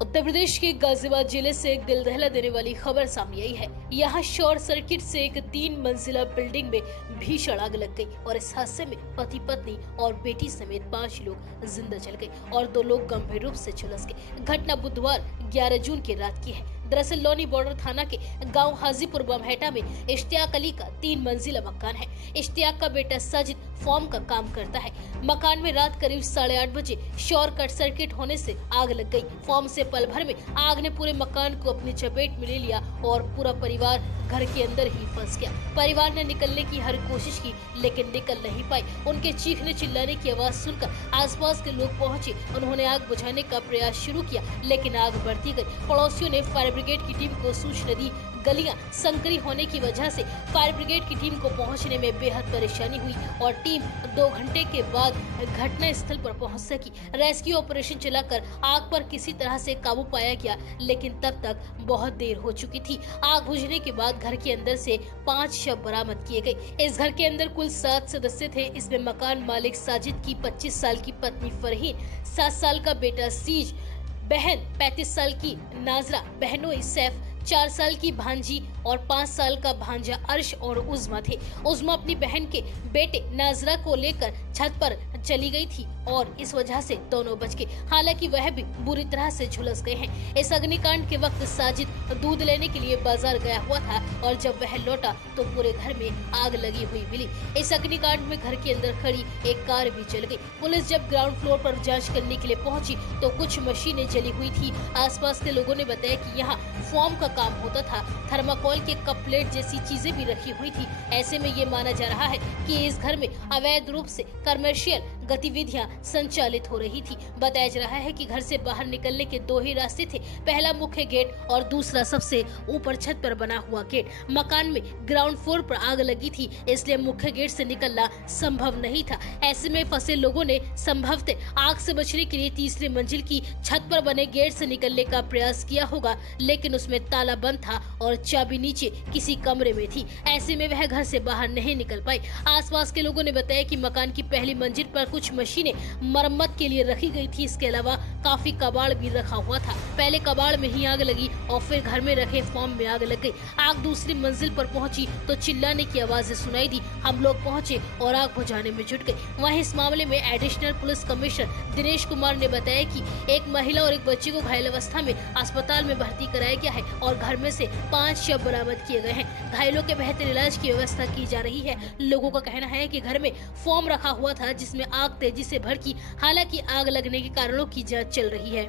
उत्तर प्रदेश के गाजियाबाद जिले से एक दिल दहला देने वाली खबर सामने आई है। यहाँ शॉर्ट सर्किट से एक 3 मंजिला बिल्डिंग में भीषण आग लग गई और इस हादसे में पति पत्नी और बेटी समेत 5 लोग जिंदा जल गए और 2 लोग गंभीर रूप से झुलस गए। घटना बुधवार 11 जून की रात की है। दरअसल लोनी बॉर्डर थाना के गांव हाजीपुर बमहेटा में इश्तियाक अली का 3 मंजिला मकान है। इश्तियाक का बेटा साजिद फॉर्म का काम करता है। मकान में रात करीब 8:30 बजे शॉर्ट सर्किट होने से आग लग गई। फॉर्म से पल भर में आग ने पूरे मकान को अपनी चपेट में ले लिया और पूरा परिवार घर के अंदर ही फंस गया। परिवार ने निकलने की हर कोशिश की लेकिन निकल नहीं पाई। उनके चीखने चिल्लाने की आवाज सुनकर आसपास के लोग पहुंचे। उन्होंने आग बुझाने का प्रयास शुरू किया लेकिन आग बढ़ती गई। पड़ोसियों ने फायर ब्रिगेड की टीम को सूचना दी। गलियां संकरी होने की वजह से फायर ब्रिगेड की टीम को पहुंचने में बेहद परेशानी हुई और टीम 2 घंटे के बाद घटना स्थल पर पहुंच सकी। रेस्क्यू ऑपरेशन चलाकर आग पर किसी तरह से काबू पाया गया लेकिन तब तक बहुत देर हो चुकी थी। आग बुझने के बाद घर के अंदर से 5 शव बरामद किए गए। इस घर के अंदर कुल 7 सदस्य थे। इसमें मकान मालिक साजिद की 25 साल की पत्नी फरहीन, 7 साल का बेटा सीज, बहन 35 साल की नाजरा, बहनोई सैफ, 4 साल की भांजी और 5 साल का भांजा अर्श और उज़्मा थे। उज़्मा अपनी बहन के बेटे नाजरा को लेकर छत पर चली गई थी और इस वजह से दोनों बच गए। हालांकि वह भी बुरी तरह से झुलस गए हैं। इस अग्निकांड के वक्त साजिद दूध लेने के लिए बाजार गया हुआ था और जब वह लौटा तो पूरे घर में आग लगी हुई मिली। इस अग्निकांड में घर के अंदर खड़ी एक कार भी जल गई। पुलिस जब ग्राउंड फ्लोर पर जांच करने के लिए पहुंची तो कुछ मशीनें जली हुई थी। आसपास के लोगों ने बताया कि यहाँ फॉर्म का काम होता था। थर्माकोल के कप प्लेट जैसी चीजें भी रखी हुई थी। ऐसे में ये माना जा रहा है कि इस घर में अवैध रूप से कमर्शियल गतिविधियां संचालित हो रही थी। बताया जा रहा है कि घर से बाहर निकलने के 2 ही रास्ते थे, पहला मुख्य गेट और दूसरा सबसे ऊपर छत पर बना हुआ गेट। मकान में ग्राउंड फ्लोर पर आग लगी थी इसलिए मुख्य गेट से निकलना संभव नहीं था। ऐसे में फंसे लोगों ने संभवतः आग से बचने के लिए तीसरी मंजिल की छत पर बने गेट से निकलने का प्रयास किया होगा लेकिन उसमें ताला बंद था और चाबी नीचे किसी कमरे में थी। ऐसे में वह घर से बाहर नहीं निकल पाई। आसपास के लोगों ने बताया कि मकान की पहली मंजिल पर कुछ मशीनें मरम्मत के लिए रखी गई थी। इसके अलावा काफी कबाड़ भी रखा हुआ था। पहले कबाड़ में ही आग लगी और फिर घर में रखे फॉर्म में आग लग गई। आग दूसरी मंजिल पर पहुंची तो चिल्लाने की आवाजें सुनाई दी। हम लोग पहुंचे और आग बुझाने में जुट गए। वहीं इस मामले में additional police commissioner Dinesh Kumar ने बताया कि एक महिला और एक बच्चे को घायल अवस्था में अस्पताल में भर्ती कराया गया है और घर में से 5 शव बरामद किए गए हैं। घायलों के बेहतर इलाज की व्यवस्था की जा रही है। लोगों का कहना है कि घर में फॉर्म रखा हुआ था जिसमें आग तेजी से भड़की। हालांकि आग लगने के कारणों की जांच चल रही है।